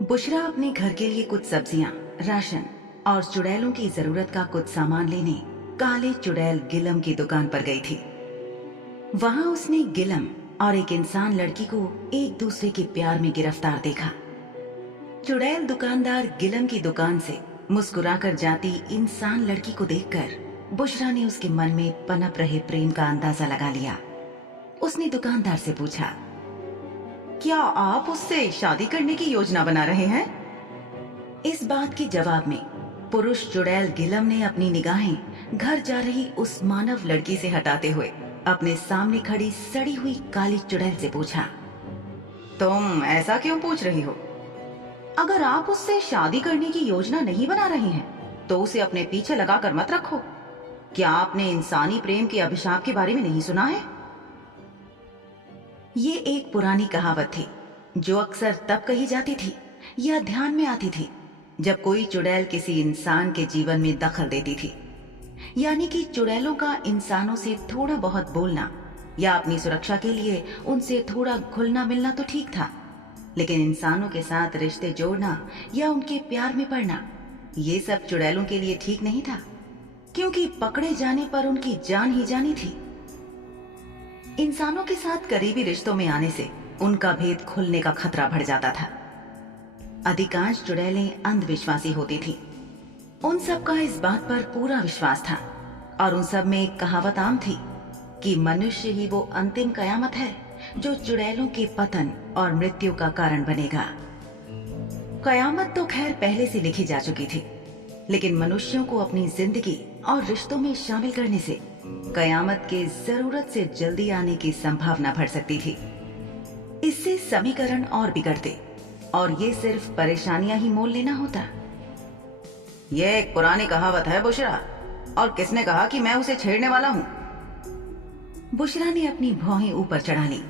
बुशरा अपने घर के लिए कुछ सब्जियां, राशन और चुड़ैलों की जरूरत का कुछ सामान लेने काले चुड़ैल गिलम की दुकान पर गई थी। वहां उसने गिलम और एक इंसान लड़की को एक दूसरे के प्यार में गिरफ्तार देखा। चुड़ैल दुकानदार गिलम की दुकान से मुस्कुराकर जाती इंसान लड़की को देखकर बुशरा ने उसके मन में पनप रहे प्रेम का अंदाजा लगा लिया। उसने दुकानदार से पूछा, क्या आप उससे शादी करने की योजना बना रहे हैं? इस बात के जवाब में पुरुष चुड़ैल गिलम ने अपनी निगाहें घर जा रही उस मानव लड़की से हटाते हुए अपने सामने खड़ी सड़ी हुई काली चुड़ैल से पूछा, तुम ऐसा क्यों पूछ रही हो? अगर आप उससे शादी करने की योजना नहीं बना रहे हैं तो उसे अपने पीछे लगाकर मत रखो। क्या आपने इंसानी प्रेम के अभिशाप के बारे में नहीं सुना है? ये एक पुरानी कहावत थी जो अक्सर तब कही जाती थी या ध्यान में आती थी जब कोई चुड़ैल किसी इंसान के जीवन में दखल देती थी। यानी कि चुड़ैलों का इंसानों से थोड़ा बहुत बोलना या अपनी सुरक्षा के लिए उनसे थोड़ा घुलना मिलना तो ठीक था, लेकिन इंसानों के साथ रिश्ते जोड़ना या उनके प्यार में पड़ना, ये सब चुड़ैलों के लिए ठीक नहीं था, क्योंकि पकड़े जाने पर उनकी जान ही जानी थी। इंसानों के साथ करीबी रिश्तों में आने से उनका भेद खुलने का खतरा बढ़ जाता था। अधिकांश चुड़ैलें अंधविश्वासी होती थी। उन सब का इस बात पर पूरा विश्वास था और उन सब में एक कहावत आम थी कि मनुष्य ही वो अंतिम कयामत है जो चुड़ैलों के पतन और मृत्यु का कारण बनेगा। कयामत तो खैर पहले से लिखी जा चुकी थी, लेकिन मनुष्यों को अपनी जिंदगी और रिश्तों में शामिल करने से कयामत के जरूरत से जल्दी आने की संभावना बढ़ सकती थी। इससे समीकरण और बिगड़ते और ये सिर्फ परेशानियां ही मोल लेना होता। यह एक पुरानी कहावत है बुशरा, और किसने कहा कि मैं उसे छेड़ने वाला हूं? बुशरा ने अपनी भौहें ऊपर चढ़ा ली।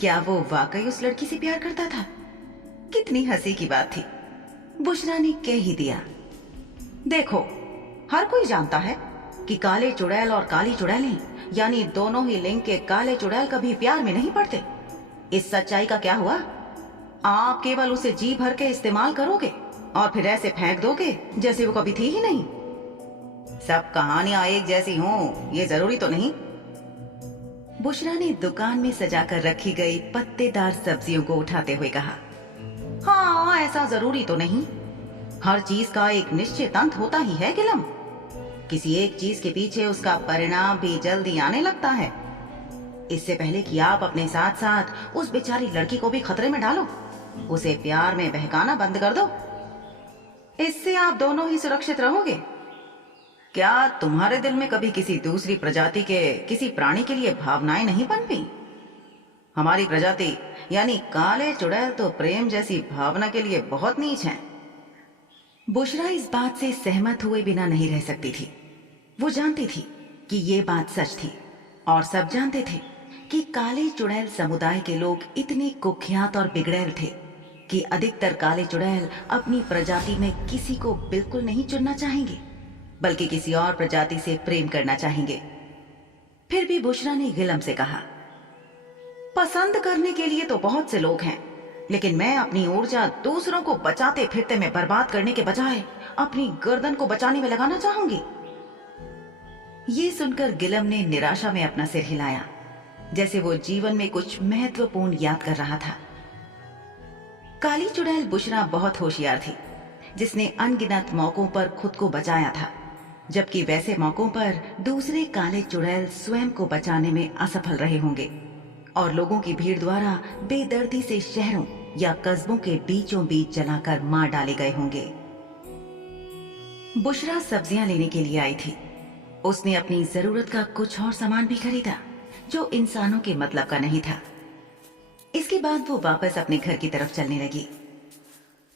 क्या वो वाकई उस लड़की से प्यार करता था? कितनी हंसी की बात थी। बुशरा ने कह ही दिया, देखो, हर कोई जानता है कि काले चुड़ैल और काली चुड़ैलें यानी दोनों ही लिंग के काले चुड़ैल कभी प्यार में नहीं पड़ते। इस सच्चाई का क्या हुआ? आप केवल उसे जी भर के इस्तेमाल करोगे और फिर ऐसे फेंक दोगे जैसे वो कभी थी ही नहीं। सब कहानियां एक जैसी हों ये जरूरी तो नहीं। बुशरा ने दुकान में सजाकर रखी गई पत्तेदार सब्जियों को उठाते हुए कहा, हाँ, ऐसा जरूरी तो नहीं। हर चीज का एक निश्चित अंत होता ही है गिलम। किसी एक चीज के पीछे उसका परिणाम भी जल्दी आने लगता है। इससे पहले कि आप अपने साथ साथ उस बेचारी लड़की को भी खतरे में डालो, उसे प्यार में बहकाना बंद कर दो। इससे आप दोनों ही सुरक्षित रहोगे। क्या तुम्हारे दिल में कभी किसी दूसरी प्रजाति के किसी प्राणी के लिए भावनाएं नहीं पनपी? हमारी प्रजाति यानी काले चुड़ैल तो प्रेम जैसी भावना के लिए बहुत नीच हैं। बुशरा इस बात से सहमत हुए बिना नहीं रह सकती थी। वो जानती थी कि ये बात सच थी और सब जानते थे कि काले चुड़ैल समुदाय के लोग इतने कुख्यात और बिगड़ैल थे कि अधिकतर काले चुड़ैल अपनी प्रजाति में किसी को बिल्कुल नहीं चुनना चाहेंगे, बल्कि किसी और प्रजाति से प्रेम करना चाहेंगे। फिर भी बुशरा ने गिलम से कहा, पसंद करने के लिए तो बहुत से लोग हैं, लेकिन मैं अपनी ऊर्जा दूसरों को बचाते फिरते में बर्बाद करने के बजाय अपनी गर्दन को बचाने में लगाना चाहूंगी। ये सुनकर गिलम ने निराशा में अपना सिर हिलाया, जैसे वो जीवन में कुछ महत्वपूर्ण याद कर रहा था। काली चुड़ैल बुशरा बहुत होशियार थी, जिसने अनगिनत मौकों पर खुद को बचाया था, जबकि वैसे मौकों पर दूसरे काले चुड़ैल स्वयं को बचाने में असफल रहे होंगे और लोगों की भीड़ द्वारा बेदर्दी से शहरों या कस्बों के बीचों बीच जलाकर मार डाले गए होंगे। बुशरा सब्जियां लेने के लिए आई थी। उसने अपनी जरूरत का कुछ और सामान भी खरीदा जो इंसानों के मतलब का नहीं था। इसके बाद वो वापस अपने घर की तरफ चलने लगी।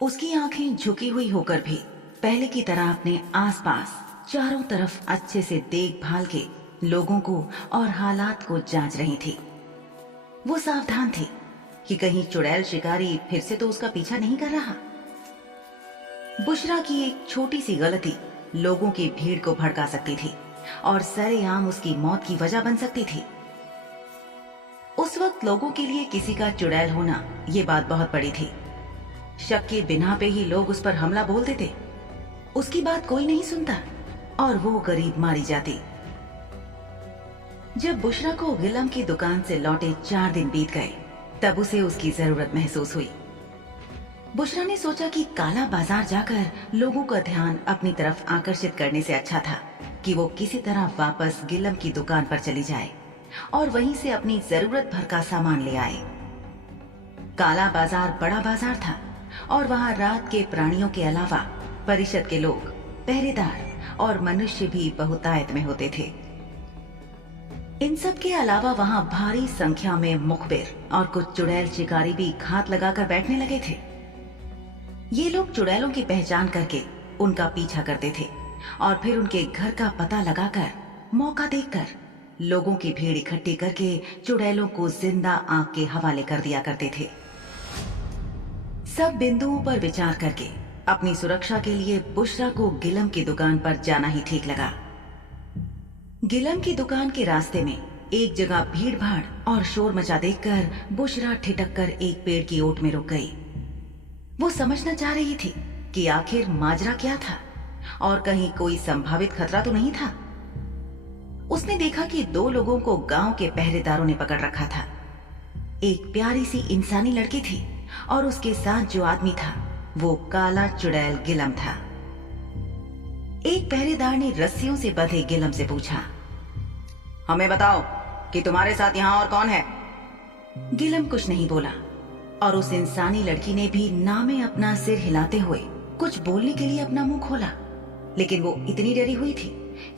उसकी आंखें झुकी हुई होकर भी पहले की तरह अपने आसपास चारों तरफ अच्छे से देखभाल के लोगों को और हालात को जांच रही थी। वो सावधान थी कि कहीं चुड़ैल शिकारी फिर से तो उसका पीछा नहीं कर रहा। बुशरा की एक छोटी सी गलती लोगों की भीड़ को भड़का सकती थी और सरेआम उसकी मौत की वजह बन सकती थी। उस वक्त लोगों के लिए किसी का चुड़ैल होना ये बात बहुत बड़ी थी। शक के बिना पे ही लोग उस पर हमला बोल देते। उसकी बात कोई नहीं सुनता और वो गरीब मारी जाती। जब बुशरा को गिलम की दुकान से लौटे 4 दिन बीत गए, तब उसे उसकी जरूरत महसूस हुई। बुशरा ने सोचा कि काला बाजार जाकर लोगों का ध्यान अपनी तरफ आकर्षित करने से अच्छा था कि वो किसी तरह वापस गिलम की दुकान पर चली जाए और वहीं से अपनी जरूरत भर का सामान ले आए। काला बाजार बड़ा बाजार था और वहाँ रात के प्राणियों के अलावा परिषद के लोग, पहरेदार और मनुष्य भी बहुतायत में होते थे। इन सब के अलावा वहाँ भारी संख्या में मुखबिर और कुछ चुड़ैल शिकारी भी घात लगाकर बैठने लगे थे। ये लोग चुड़ैलों की पहचान करके उनका पीछा करते थे और फिर उनके घर का पता लगाकर, मौका देखकर लोगों की भीड़ इकट्ठी करके चुड़ैलों को जिंदा आग के हवाले कर दिया करते थे। सब बिंदुओं पर विचार करके अपनी सुरक्षा के लिए बुशरा को गिलम की दुकान पर जाना ही ठीक लगा। गिलम की दुकान के रास्ते में एक जगह भीड़ भाड़ और शोर मचा देखकर बुशरा ठिठक कर एक पेड़ की ओट में रुक गई। वो समझना चाह रही थी कि आखिर माजरा क्या था और कहीं कोई संभावित खतरा तो नहीं था। उसने देखा कि 2 लोगों को गांव के पहरेदारों ने पकड़ रखा था। एक प्यारी सी इंसानी लड़की थी और उसके साथ जो आदमी था वो काला चुड़ैल गिलम था। एक पहरेदार ने रस्सियों से बंधे गिलम से पूछा, हमें बताओ कि तुम्हारे साथ यहाँ और कौन है? गिलम कुछ नहीं बोला और उस इंसानी लड़की ने भी ना में अपना सिर हिलाते हुए कुछ बोलने के लिए अपना मुंह खोला, लेकिन वो इतनी डरी हुई थी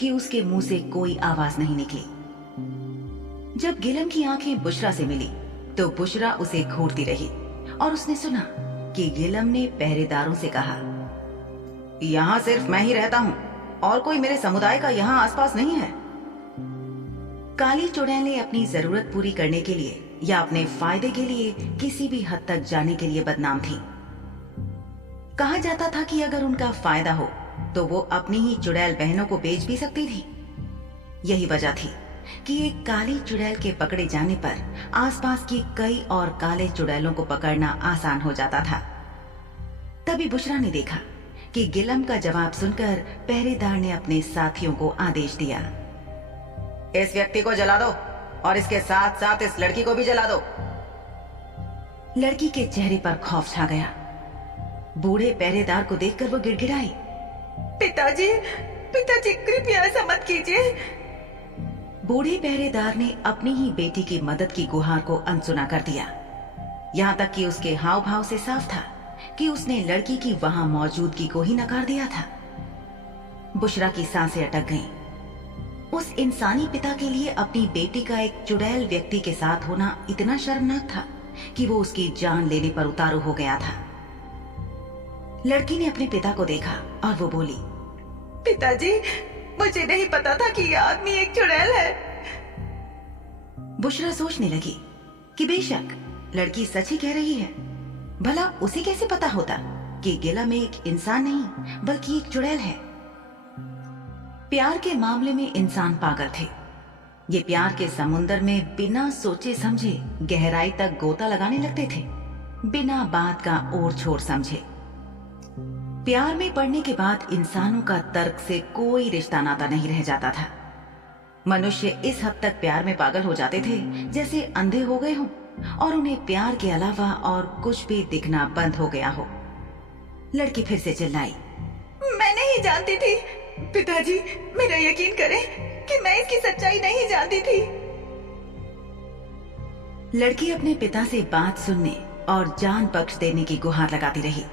कि उसके मुंह से कोई आवाज नहीं निकली। जब गिलम की आंखें बुशरा से मिली तो बुशरा उसे घूरती रही और उसने सुना कि गिलम ने पहरेदारों से कहा, यहाँ सिर्फ मैं ही रहता हूँ और कोई मेरे समुदाय का यहाँ आसपास नहीं है। काली चुड़ैलें अपनी जरूरत पूरी करने के लिए या अपने फायदे के लिए किसी भी हद तक जाने के लिए बदनाम थी। कहा जाता था कि अगर उनका फायदा हो तो वो अपनी ही चुड़ैल बहनों को बेच भी सकती थी। यही वजह थी कि एक काली चुड़ैल के पकड़े जाने पर आसपास की कई और काले चुड़ैलों को पकड़ना आसान हो जाता था। तभी बुशरा ने देखा कि गिलम का जवाब सुनकर पहरेदार ने अपने साथियों को आदेश दिया, इस व्यक्ति को जला दो और इसके साथ साथ इस लड़की को भी जला दो। लड़की के चेहरे पर खौफ छा गया। बूढ़े पहरेदार को देखकर वो गिड़गिड़ाई, पिताजी, पिताजी कृपया ऐसा मत कीजिए। बूढ़े पहरेदार ने अपनी ही बेटी की मदद की गुहार को अनसुना कर दिया। यहाँ तक कि उसके हाव भाव से साफ था कि उसने लड़की की वहां मौजूदगी को ही नकार दिया था। बुशरा की सांसें अटक गईं। उस इंसानी पिता के लिए अपनी बेटी का एक चुड़ैल व्यक्ति के साथ होना इतना शर्मनाक था कि वो उसकी जान लेने पर उतारू हो गया था। लड़की ने अपने पिता को देखा और वो बोली, पिताजी, मुझे नहीं पता था कि यह आदमी एक चुड़ैल है। बुशरा सोचने लगी कि बेशक लड़की सच ही कह रही है। भला उसे कैसे पता होता कि गिलम एक इंसान नहीं बल्कि एक चुड़ैल है। प्यार के मामले में इंसान पागल थे। ये प्यार के समुंदर में बिना सोचे समझे गहराई तक गोता लगाने लगते थे, बिना बात का ओर छोर समझे। प्यार में पड़ने के बाद इंसानों का तर्क से कोई रिश्ता नाता नहीं रह जाता था। मनुष्य इस हद तक प्यार में पागल हो जाते थे जैसे अंधे हो गए हों और उन्हें प्यार के अलावा और कुछ भी दिखना बंद हो गया हो। लड़की फिर से चिल्लाई, मैं नहीं जानती थी। पिताजी, मेरा यकीन करें कि मैं इसकी सच्चाई नहीं जानती थी। लड़की अपने पिता से बात सुनने और जान बख्श देने की गुहार लगाती रही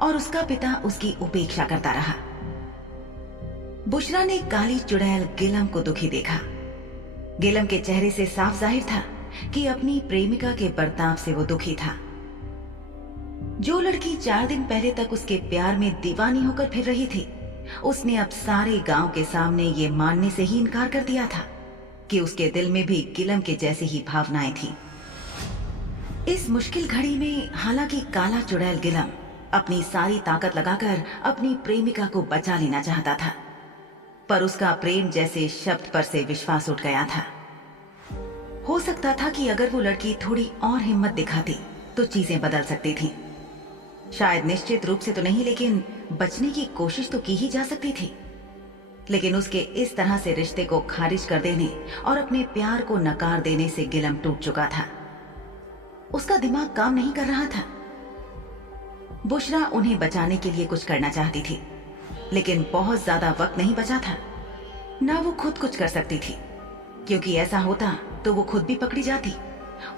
और उसका पिता उसकी उपेक्षा करता रहा। बुशरा ने काली चुड़ैल गिलम को दुखी देखा। गिलम के चेहरे से साफ जाहिर था कि अपनी प्रेमिका के बर्ताव से वो दुखी था। जो लड़की 4 दिन पहले तक उसके प्यार में दीवानी होकर फिर रही थी, उसने अब सारे गांव के सामने ये मानने से ही इनकार कर दिया था कि उसके दिल में भी गिलम के जैसी ही भावनाएं थी। इस मुश्किल घड़ी में हालांकि काला चुड़ैल गिलम अपनी सारी ताकत लगाकर अपनी प्रेमिका को बचा लेना चाहता था, पर उसका प्रेम जैसे शब्द पर से विश्वास उठ गया था। हो सकता था कि अगर वो लड़की थोड़ी और हिम्मत दिखाती तो चीजें बदल सकती थी, शायद निश्चित रूप से तो नहीं, लेकिन बचने की कोशिश तो की ही जा सकती थी। लेकिन उसके इस तरह से रिश्ते को खारिज कर देने और अपने प्यार को नकार देने से गिलम टूट चुका था। उसका दिमाग काम नहीं कर रहा था। बुशरा उन्हें बचाने के लिए कुछ करना चाहती थी, लेकिन बहुत ज्यादा वक्त नहीं बचा था। ना वो खुद कुछ कर सकती थी, क्योंकि ऐसा होता तो वो खुद भी पकड़ी जाती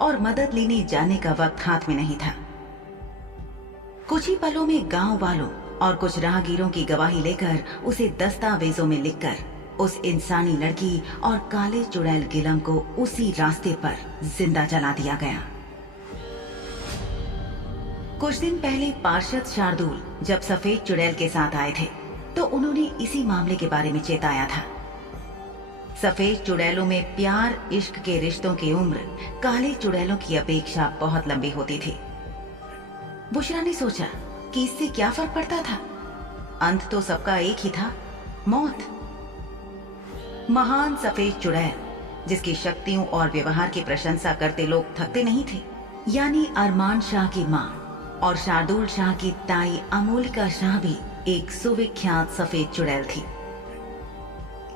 और मदद लेने जाने का वक्त हाथ में नहीं था। कुछ ही पलों में गांव वालों और कुछ राहगीरों की गवाही लेकर उसे दस्तावेजों में लिखकर उस इंसानी लड़की और काले चुड़ैल गिलम को उसी रास्ते पर जिंदा जला दिया गया। कुछ दिन पहले पार्षद शार्दुल जब सफेद चुड़ैल के साथ आए थे तो उन्होंने इसी मामले के बारे में चेताया था। सफेद चुड़ैलों में प्यार इश्क के रिश्तों की उम्र काले चुड़ैलों की अपेक्षा बहुत लंबी होती थी। बुशरा ने सोचा कि इससे क्या फर्क पड़ता था, अंत तो सबका एक ही था, मौत। महान सफेद चुड़ैल जिसकी शक्तियों और व्यवहार की प्रशंसा करते लोग थकते नहीं थे, यानी अरमान शाह की मां और शार्दुल शाह की ताई अमोलिका शाह भी एक सुविख्यात सफेद चुड़ैल थी।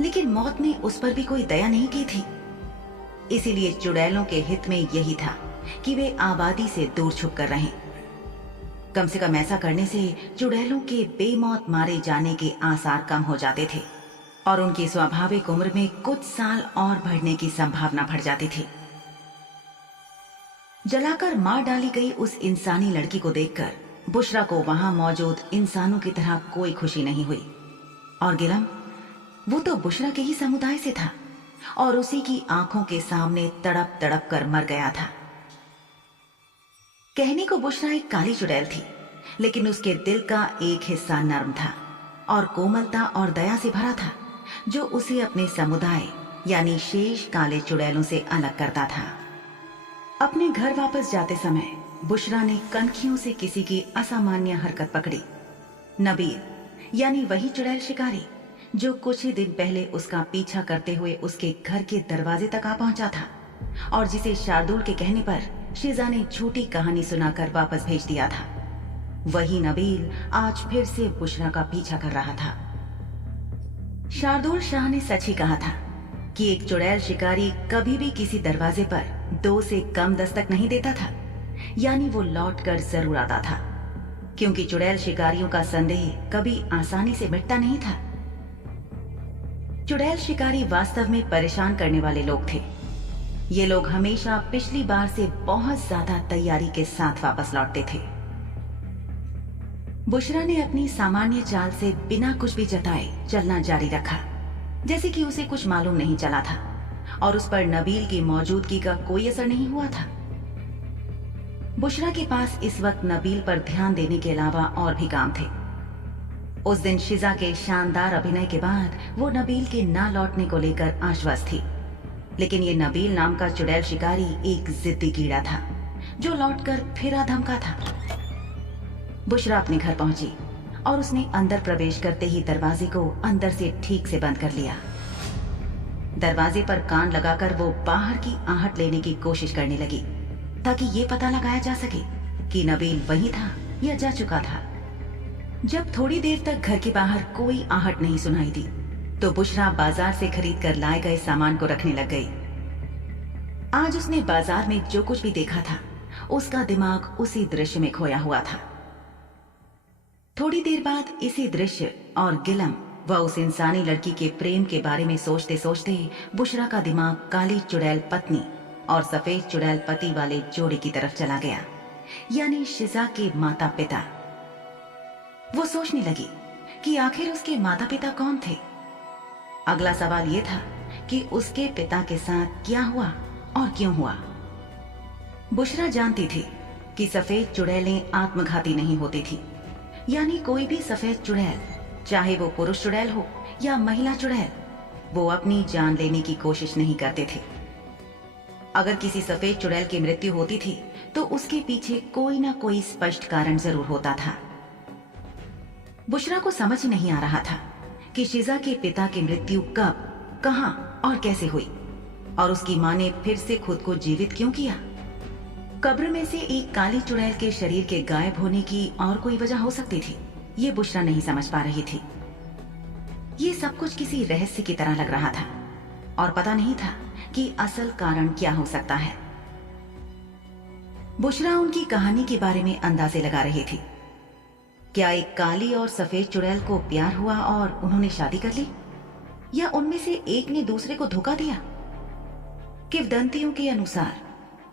लेकिन मौत ने उस पर भी कोई दया नहीं की थी। इसीलिए चुड़ैलों के हित में यही था कि वे आबादी से दूर छुप कर रहें। कम से कम ऐसा करने से चुड़ैलों के बेमौत मारे जाने के आसार कम हो जाते थे और उनकी स्वाभाविक उम्र में कुछ साल और बढ़ने की संभावना बढ़ जाती थी। जलाकर मार डाली गई उस इंसानी लड़की को देखकर बुशरा को वहां मौजूद इंसानों की तरह कोई खुशी नहीं हुई। और गिलम, वो तो बुशरा के ही समुदाय से था और उसी की आंखों के सामने तड़प तड़प कर मर गया था। कहने को बुशरा एक काली चुड़ैल थी, लेकिन उसके दिल का एक हिस्सा नर्म था और कोमलता और दया से भरा था, जो उसे अपने समुदाय यानी शेष काले चुड़ैलों से अलग करता था। अपने घर वापस जाते समय बुशरा ने कनखियों से किसी की असामान्य हरकत पकड़ी। नबील यानी वही चुड़ैल शिकारी जो कुछ ही दिन पहले उसका पीछा करते हुए उसके घर के दरवाजे तक आ पहुंचा था और जिसे शार्दुल के कहने पर शिजा ने झूठी कहानी सुनाकर वापस भेज दिया था। वही नबील आज फिर से बुशरा का पीछा कर रहा था। शार्दुल शाह ने सच ही कहा था कि एक चुड़ैल शिकारी कभी भी किसी दरवाजे पर 2 से कम दस्तक नहीं देता था, यानी वो लौट कर जरूर आता था, क्योंकि चुड़ैल शिकारियों का संदेह कभी आसानी से मिटता नहीं था। चुड़ैल शिकारी वास्तव में परेशान करने वाले लोग थे। ये लोग हमेशा पिछली बार से बहुत ज्यादा तैयारी के साथ वापस लौटते थे। बुशरा ने अपनी सामान्य चाल से बिना कुछ भी जताए चलना जारी रखा, जैसे कि उसे कुछ मालूम नहीं चला था और उस पर नबील की मौजूदगी का कोई असर नहीं हुआ था। बुशरा के पास इस वक्त नबील पर ध्यान देने के अलावा और भी काम थे। उस दिन शिजा के शानदार अभिनय के बाद वो नबील के ना लौटने को लेकर आश्वस्त थी, लेकिन ये नबील नाम का चुड़ैल शिकारी एक जिद्दी कीड़ा था जो लौटकर फिर धमका था। बुशरा अपने घर पहुंची और उसने अंदर प्रवेश करते ही दरवाजे को अंदर से ठीक से बंद कर लिया। दरवाजे पर कान लगाकर वो बाहर की आहट लेने की कोशिश करने लगी ताकि ये पता लगाया जा सके कि नबील वही था या जा चुका था। जब थोड़ी देर तक घर के बाहर कोई आहट नहीं सुनाई दी तो बुशरा बाजार से खरीद कर लाए गए सामान को रखने लग गई। आज उसने बाजार में जो कुछ भी देखा था उसका दिमाग उसी दृश्य में खोया हुआ था। थोड़ी देर बाद इसी दृश्य और गिलम व उस इंसानी लड़की के प्रेम के बारे में सोचते सोचते बुशरा का दिमाग काली चुड़ैल पत्नी और सफेद चुड़ैल पति वाले जोड़े की तरफ चला गया, यानी शिजा के माता पिता। वो सोचने लगी कि आखिर उसके माता पिता कौन थे। अगला सवाल ये था कि उसके पिता के साथ क्या हुआ और क्यों हुआ। बुशरा जानती थी कि सफेद चुड़ैलें आत्मघाती नहीं होती थी, यानी कोई भी सफेद चुड़ैल, चाहे वो पुरुष चुड़ैल हो या महिला चुड़ैल, वो अपनी जान लेने की कोशिश नहीं करते थे। अगर किसी सफेद चुड़ैल की मृत्यु होती थी तो उसके पीछे कोई ना कोई स्पष्ट कारण जरूर होता था। बुशरा को समझ नहीं आ रहा था कि शिजा के पिता की मृत्यु कब, कहां और कैसे हुई और उसकी मां ने फिर से खुद को जीवित क्यों किया। कब्र में से एक काली चुड़ैल के शरीर के गायब होने की और कोई वजह हो सकती थी, ये बुशरा नहीं समझ पा रही थी। ये सब कुछ किसी रहस्य की तरह लग रहा था और पता नहीं था कि असल कारण क्या हो सकता है। बुशरा उनकी कहानी के बारे में अंदाजे लगा रही थी। क्या एक काली और सफेद चुड़ैल को प्यार हुआ और उन्होंने शादी कर ली, या उनमें से एक ने दूसरे को धोखा दिया? किंवदंतियों के अनुसार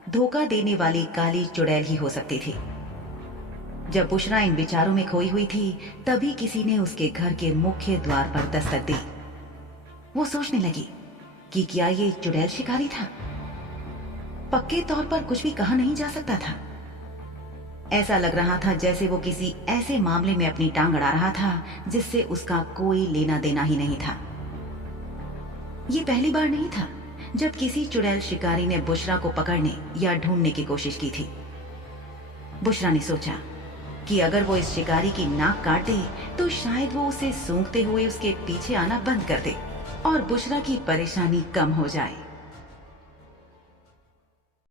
धोखा देने वाली काली चुड़ैल ही हो सकती थी। जब बुशरा इन विचारों में खोई हुई थी, तभी किसी ने उसके घर के मुख्य द्वार पर दस्तक दी। वो सोचने लगी कि क्या ये चुड़ैल शिकारी था? पक्के तौर पर कुछ भी कहा नहीं जा सकता था। ऐसा लग रहा था जैसे वो किसी ऐसे मामले में अपनी टांग अड़ा रहा था जिससे उसका कोई लेना देना ही नहीं था। ये पहली बार नहीं था जब किसी चुड़ैल शिकारी ने बुशरा को पकड़ने या ढूंढने की कोशिश की थी। बुशरा ने सोचा कि अगर वो इस शिकारी की नाक काट दे तो शायद वो उसे सूंघते हुए उसके पीछे आना बंद कर दे और बुशरा की परेशानी कम हो जाए।